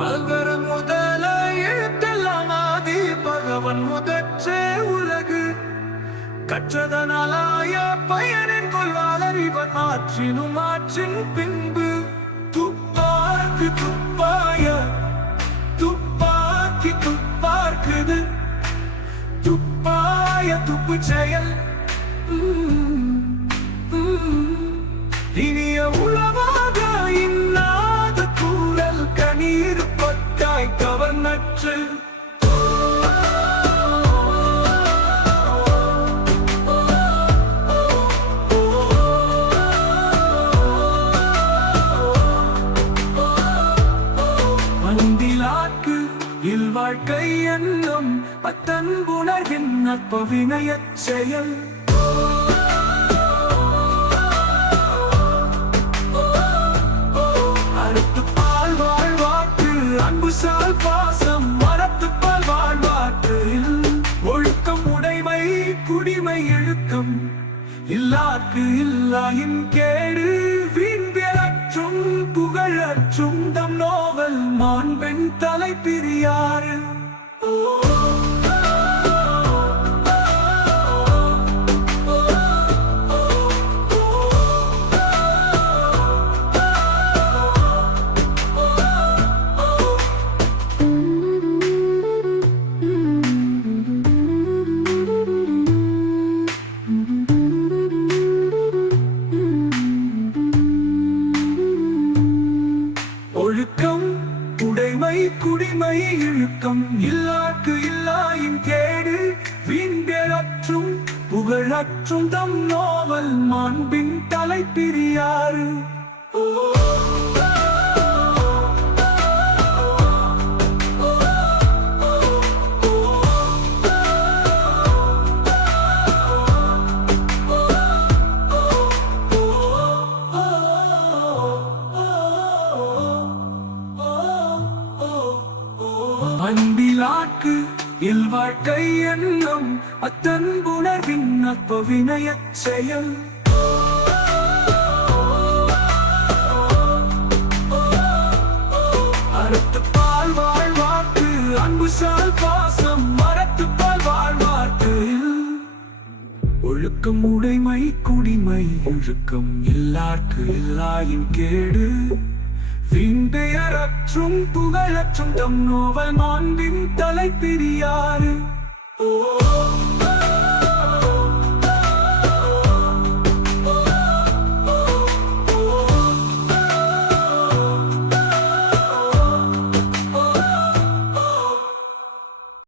பல்வர முதல எழுத்தெல்லாம் ஆதி பகவன் முதற்றே உலகு கற்றதனாலாய பயனின் கொள்வாளர் இவன் ஆற்றினும் ஆற்றின் பின்பு துப்பார்க்கு துப்பாய துப்பாக்கி துப்பார்க்குது துப்பாய துப்பு செயல் இனிய உளவாக இன்னாத கூறல் கணீர் பட்டாய் கவர்நற்று வந்திலாக்கு இல்வாழ்க்கை என்னும் அத்தன்புணர்வின் நற்ப வினயச் செயல் அறுத்துப்பால் வாழ்வார்க்கு அன்புசால் பாசம் மரத்துப்பால் வாழ்வார்க்கு ஒழுக்கம் உடைமை குடிமை இழுக்கம் இல்லார்க்கு இல்லாயின் கேடு வீண்பியற்றும் புகழற்றும் தம் நோவல் மாண்பெண் தலை பிரியாறு ஒழுக்கம் உடைமை குடிமை இழுக்கம் இல்லாக்கு இல்லாயின் கேடு வீண்பேரற்றும் புகழற்றும் தம் நோவல் மாண்பின் தலை பிரியாறு அன்பிலாக்கு இல்வாழ்க்கை என்னும் அத்தன்புணர்வின் நற்ப வினயச் செயல் அறத்துப்பால் வாழ்வார்க்கு அன்புசால் பாசம் மரத்துப்பால் வாழ்வார்க்கு ஒழுக்கம் உடைமை குடிமை ஒழுக்கம் இல்லார்க்கு இல்லாயின் கேடு வீண்பெயரற்றும் புகழற்றும் தம் நோவல் மாண்பின் தலை பிரியாறு